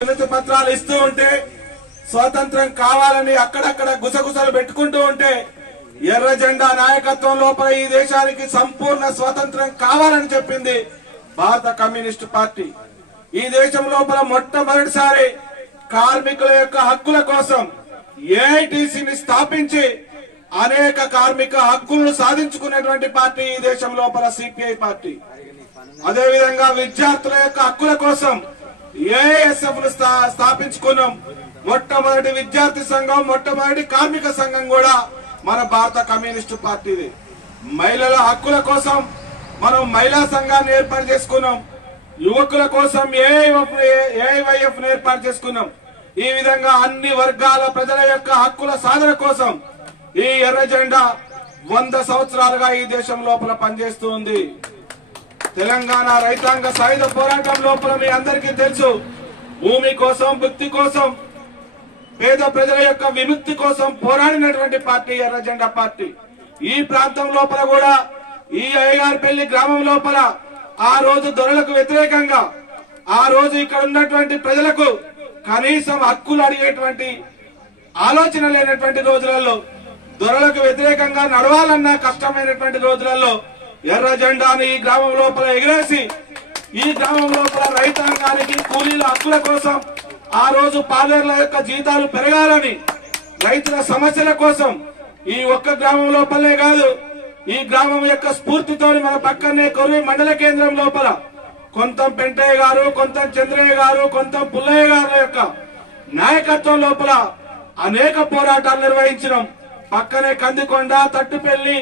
వినతి పత్రాలు ఇస్తూ ఉంటే స్వాతంత్రం కావాలని అక్కడక్కడ గుసగుసలు పెట్టుకుంటూ ఉంటే ఎర్ర జెండా నాయకత్వం లోపల ఈ దేశానికి సంపూర్ణ స్వాతంత్రం కావాలని చెప్పింది భారత కమ్యూనిస్టు పార్టీ. ఈ దేశం లోపల మొట్టమొదటిసారి కార్మికుల యొక్క హక్కుల కోసం ఏఐటీసీని స్థాపించి అనేక కార్మిక హక్కులను సాధించుకునేటువంటి పార్టీ ఈ దేశం లోపల సిపిఐ పార్టీ. అదేవిధంగా విద్యార్థుల యొక్క హక్కుల కోసం ఏఐఎస్ఎఫ్ ను స్థాపించుకున్నాం. మొట్టమొదటి విద్యార్థి సంఘం, మొట్టమొదటి కార్మిక సంఘం కూడా మన భారత కమ్యూనిస్టు పార్టీది. మహిళల హక్కుల కోసం మనం మహిళా సంఘాన్ని ఏర్పాటు చేసుకున్నాం. యువకుల కోసం ఏఐవైఎఫ్ ఏర్పాటు చేసుకున్నాం. ఈ విధంగా అన్ని వర్గాల ప్రజల యొక్క హక్కుల సాధన కోసం ఈ ఎర్ర జెండా 100 సంవత్సరాలుగా ఈ దేశం లోపల పనిచేస్తూ ఉంది. తెలంగాణ రైతాంగ సాయుధ పోరాటం లోపల మీ అందరికీ తెలుసు, భూమి కోసం, భుక్తి కోసం, పేద ప్రజల యొక్క విముక్తి కోసం పోరాడినటువంటి పార్టీ ఎర్ర జెండా పార్టీ. ఈ ప్రాంతం లోపల కూడా ఈ అయ్యగారిపల్లి గ్రామం లోపల ఆ రోజు దొరలకు వ్యతిరేకంగా, ఆ రోజు ఇక్కడ ఉన్నటువంటి ప్రజలకు కనీసం హక్కులు అడిగేటువంటి ఆలోచన లేనటువంటి రోజులలో, దొరలకు వ్యతిరేకంగా నడవాలన్న కష్టమైనటువంటి రోజులలో ఎర్ర జెండాను ఈ గ్రామం లోపల ఎగిరేసి ఈ గ్రామం లోపల రైతాంగానికి కూలీల హక్కుల కోసం, ఆ రోజు పాలేర్ల యొక్క జీతాలు పెరగాలని, రైతుల సమస్యల కోసం ఈ ఒక్క గ్రామం లోపలే కాదు, ఈ గ్రామం యొక్క స్ఫూర్తితో మన పక్కనే కొర్వి మండల కేంద్రం లోపల కొంతం పెంటయ్య గారు, కొంతం చంద్రయ్య గారు, కొంతం పుల్లయ్య గారి యొక్క నాయకత్వం లోపల అనేక పోరాటాలు నిర్వహించినాం. పక్కనే కందికొండ, తట్టుపల్లి,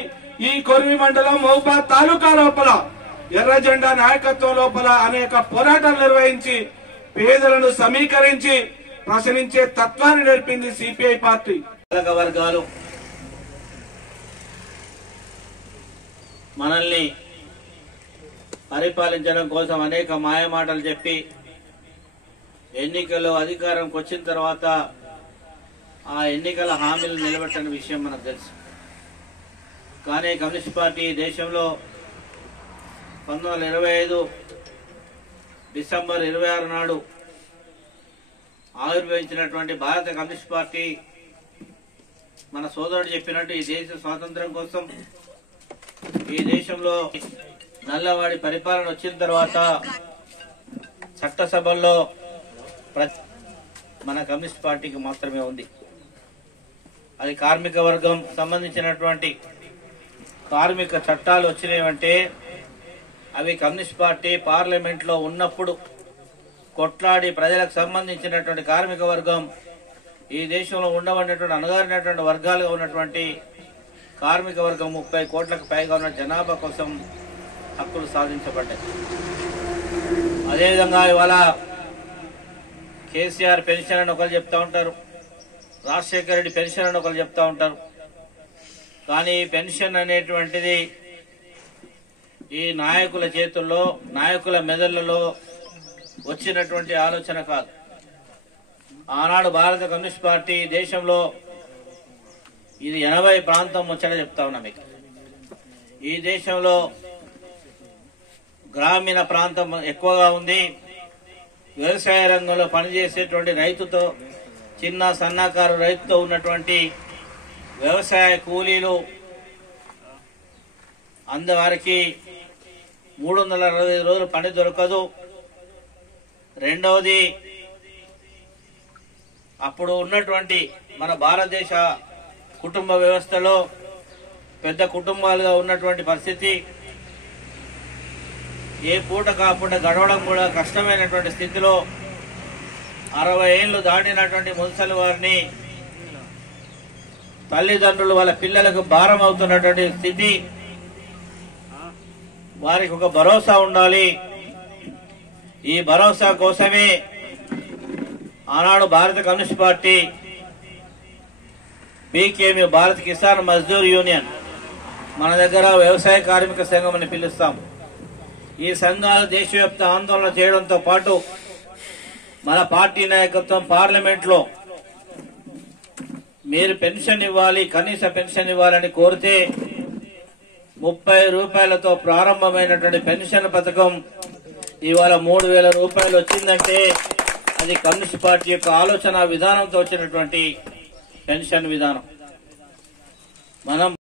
ఈ కొర్వి మండలం, మహబూబాద్ తాలూకా లోపల ఎర్ర జెండా నాయకత్వం లోపల అనేక పోరాటాలు నిర్వహించి పేదలను సమీకరించి ప్రశ్నించే తత్వాన్ని నేర్పింది సిపిఐ పార్టీ. వర్గాలు మనల్ని పరిపాలించడం కోసం అనేక మాయమాటలు చెప్పి ఎన్నికల్లో అధికారంకి వచ్చిన తర్వాత ఆ ఎన్నికల హామీలు నిలబెట్టని విషయం మనకు తెలుసు. కానీ కమ్యూనిస్ట్ పార్టీ దేశంలో 1925 డిసెంబర్ 26 నాడు ఆవిర్భవించినటువంటి భారత కమ్యూనిస్ట్ పార్టీ మన సోదరుడు చెప్పినట్టు ఈ దేశ స్వాతంత్ర్యం కోసం, ఈ దేశంలో నల్లవాడి పరిపాలన వచ్చిన తర్వాత చట్టసభల్లో మన కమ్యూనిస్ట్ పార్టీకి మాత్రమే ఉంది. అది కార్మిక వర్గం సంబంధించినటువంటి కార్మిక చట్టాలు వచ్చినాయంటే అవి కమ్యూనిస్ట్ పార్టీ పార్లమెంట్ లో ఉన్నప్పుడు కొట్లాడి ప్రజలకు సంబంధించినటువంటి కార్మిక వర్గం, ఈ దేశంలో ఉండబడినటువంటి అణగారినటువంటి వర్గాలుగా ఉన్నటువంటి కార్మిక వర్గం 30 కోట్లకు పైగా ఉన్న జనాభా కోసం హక్కులు సాధించబడ్డాయి. అదేవిధంగా ఇవాళ కేసీఆర్ పెన్షన్ అని ఒకరు చెప్తా ఉంటారు, రాజశేఖర రెడ్డి పెన్షన్ అని ఒకరు చెప్తా ఉంటారు. కానీ పెన్షన్ అనేటువంటిది ఈ నాయకుల చేతుల్లో, నాయకుల మెదళ్లలో వచ్చినటువంటి ఆలోచన కాదు. ఆనాడు భారత కమ్యూనిస్ట్ పార్టీ దేశంలో ఇది 80 ప్రాంతం ముచ్చట చెప్తా ఉన్నా మీకు. ఈ దేశంలో గ్రామీణ ప్రాంతం ఎక్కువగా ఉంది. వ్యవసాయ రంగంలో పనిచేసేటువంటి రైతుతో, చిన్న సన్నకారు రైతుతో ఉన్నటువంటి వ్యవసాయ కూలీలు అందవారికి 365 రోజులు పని దొరకదు. రెండవది, అప్పుడు ఉన్నటువంటి మన భారతదేశ కుటుంబ వ్యవస్థలో పెద్ద కుటుంబాలుగా ఉన్నటువంటి పరిస్థితి, ఏ పూట కాకుండా గడవడం కూడా కష్టమైనటువంటి స్థితిలో 60 ఏళ్లు దాటినటువంటి ముసలి వారిని తల్లిదండ్రులు వాళ్ళ పిల్లలకు భారం అవుతున్నటువంటి స్థితి, వారికి ఒక భరోసా ఉండాలి. ఈ భరోసా కోసమే ఆనాడు భారత కమ్యూనిస్ట్ పార్టీ బీకేఎంయూ, భారత కిసాన్ మజ్దూర్ యూనియన్, మన దగ్గర వ్యవసాయ కార్మిక సంఘం అని పిలుస్తాం. ఈ సంఘాలు దేశవ్యాప్త ఆందోళన చేయడంతో పాటు మన పార్టీ నాయకత్వం పార్లమెంట్ లో మీరు పెన్షన్ ఇవ్వాలి, కనీస పెన్షన్ ఇవ్వాలని కోరితే 30 రూపాయలతో ప్రారంభమైనటువంటి పెన్షన్ పథకం ఇవాళ 3000 రూపాయలు వచ్చిందంటే అది కమ్యూనిస్ట్ పార్టీ యొక్క ఆలోచన విధానంతో వచ్చినటువంటి పెన్షన్ విధానం. మనం